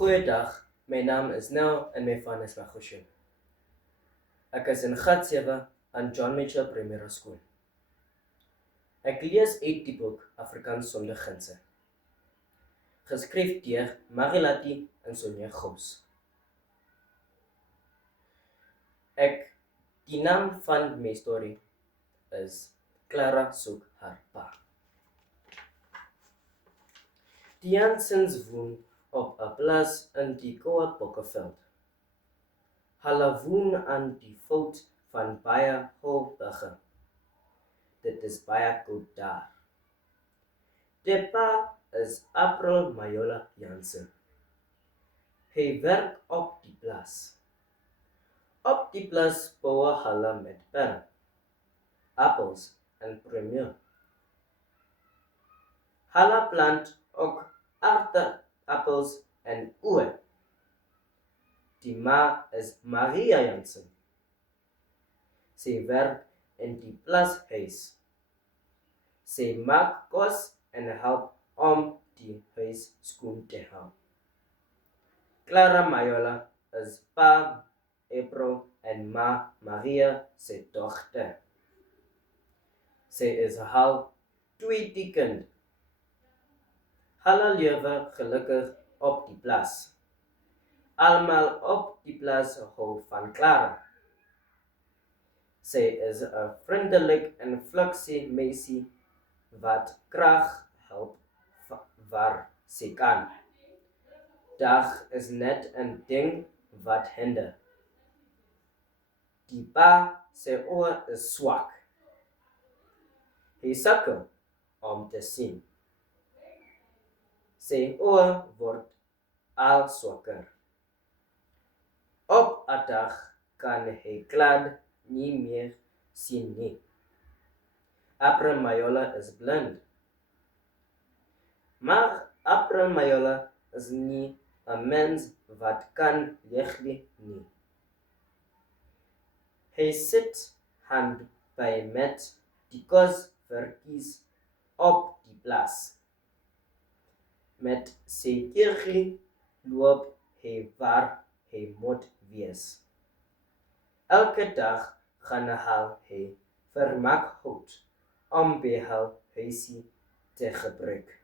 Goeiedag, my naam is Nel en my van is Magoshen. Ek is in graad 7 aan John Mitchell Primary School. Ek lees uit die boek Afrikaans sonder grense, geskryf deur Marilati en Sonja Gous. Die naam van my storie is Clara soek haar pa. Die Jansens woon op 'n plaas in die Koa-Bokkeveld. Hulle woon aan die voet van baie hoë berge. Dit is baie koud daar. Die pa is April Majola Jansen. Hy werk op die plaas. Op die plaas bou hulle met pere, appels en premier. Hulle plant ook aardappels en oë. Die ma is Maria Jansen. Sy werk in die plaashuis. Sy maak kos en help om die huis skoon te hou. Clara Majola is pa April en ma Maria se dogter. Sy is hul tweede kind. Hulle lewe gelukkig op die plaas. Almal op die plaas hou van Clara. Sy is 'n vriendelik en fluksie meisie wat graag help waar sy kan. Dag is net 'n ding wat hinder. Die pa se oë is swak. Hy sukkel om te sien. Sy oë word al swakker. Op 'n dag kan hy glad nie meer sien nie. April Majola is blind. Maar April Majola is nie 'n mens wat kan lig nie. Hy sit hand by met die kosverkies op die plaas. Met sy kergie loop hy waar hy moet wees. Elke dag gaan hy vermaak hout om by hul huisie te gebruik.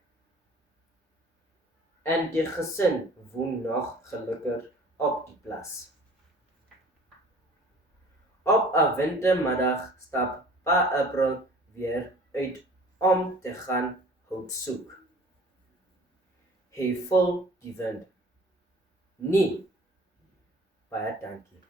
En die gesin woon nog gelukkig op die plaas. Op 'n wintermiddag stap pa April weer uit om te gaan hout soek. Hy voel die wind. Nee, baie dankie.